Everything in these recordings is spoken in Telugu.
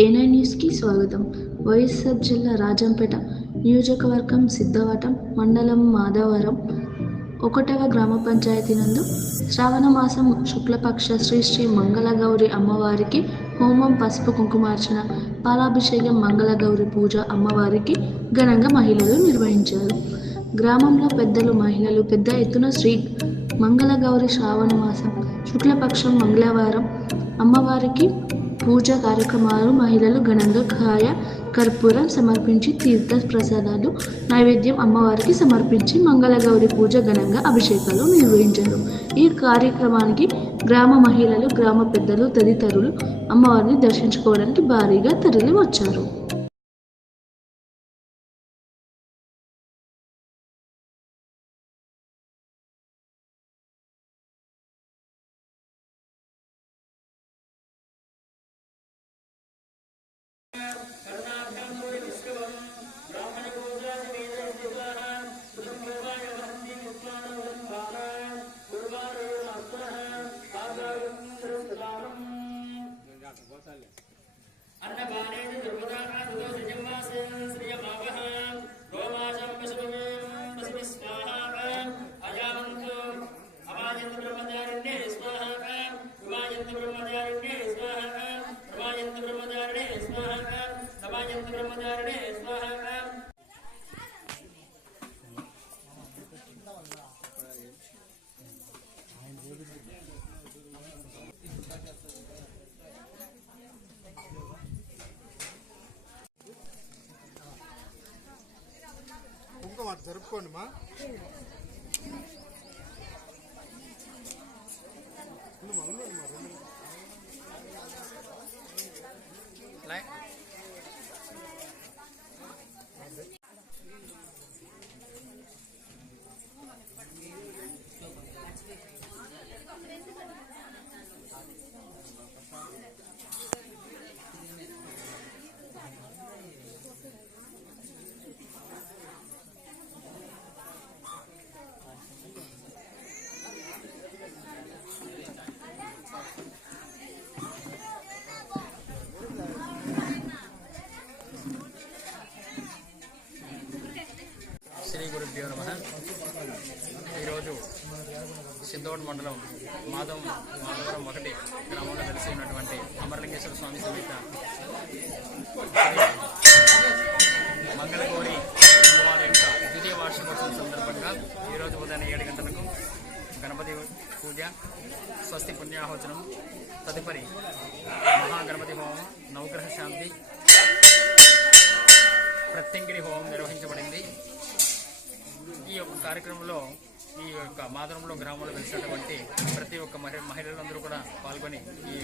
ఏనై న్యూస్కి స్వాగతం. వైఎస్ఆర్ జిల్లా రాజంపేట నియోజకవర్గం సిద్ధవటం మండలం మాధవరం ఒకటవ గ్రామ పంచాయతీ నందు శ్రావణ మాసం శుక్లపక్ష శ్రీ శ్రీ మంగళగౌరి అమ్మవారికి హోమం పసుపు కుంకుమార్చన పాలాభిషేకం మంగళగౌరి పూజ అమ్మవారికి ఘనంగా మహిళలు నిర్వహించారు. గ్రామంలో పెద్దలు మహిళలు పెద్ద ఎత్తున శ్రీ మంగళగౌరి శ్రావణ మాసం శుక్లపక్షం మంగళవారం అమ్మవారికి పూజ కార్యక్రమాలు మహిళలు ఘనంగా కాయ కర్పూరం సమర్పించి తీర్థ ప్రసాదాలు నైవేద్యం అమ్మవారికి సమర్పించి మంగళగౌరి పూజ ఘనంగా అభిషేకాలు నిర్వహించారు ఈ కార్యక్రమానికి గ్రామ మహిళలు గ్రామ పెద్దలు తదితరులు అమ్మవారిని దర్శించుకోవడానికి భారీగా తరలి వచ్చారు Yeah. కుంకుమ జరుపుకోండి మా, ఈరోజు సిద్ధోడ్ మండలం మాధవం మాధవరం ఒకటి గ్రామంలో కలిసి ఉన్నటువంటి అమరలింగేశ్వర స్వామి సమేత మంగళగౌరి అమ్మవారి యొక్క ద్వితీయ వార్షికోత్సవం సందర్భంగా ఈరోజు ఉదయం ఏడు గంటలకు గణపతి పూజ స్వస్తి పుణ్యాహోచనం తదుపరి మహాగణపతి హోమం నవగ్రహ శాంతి ప్రత్యంగిరి హోమం నిర్వహించబడింది. కార్యక్రమంలో ఈ యొక్క మాదరంలో గ్రామంలో వెలిసినటువంటి ప్రతి ఒక్క మహి మహిళలందరూ కూడా పాల్గొని ఈ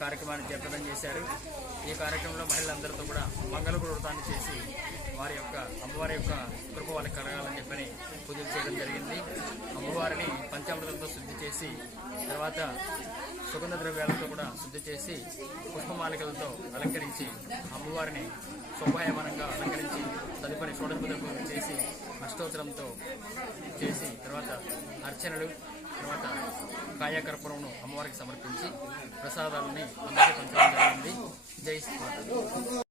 కార్యక్రమాన్ని జయప్రదం చేశారు. ఈ కార్యక్రమంలో మహిళలందరితో కూడా మంగళగురు వృతాన్ని చేసి వారి యొక్క అమ్మవారి యొక్క కృప వాళ్ళకి కలగాలని చెప్పని పూజలు చేయడం జరిగింది. అమ్మవారిని పంచామృతంతో శుద్ధి చేసి తర్వాత సుగంధ ద్రవ్యాలతో కూడా శుద్ధి చేసి పుష్పమాలికలతో అలంకరించి అమ్మవారిని శోభాయమానంగా అలంకరించి తదుపరి షోడశపద చేసి అష్టోత్తరంతో చేసి తర్వాత అర్చనలు తర్వాత కాయకర్పూరంను అమ్మవారికి సమర్పించి ప్రసాదాలని అందరికీ పంచడం జరిగింది. జై శ్రీ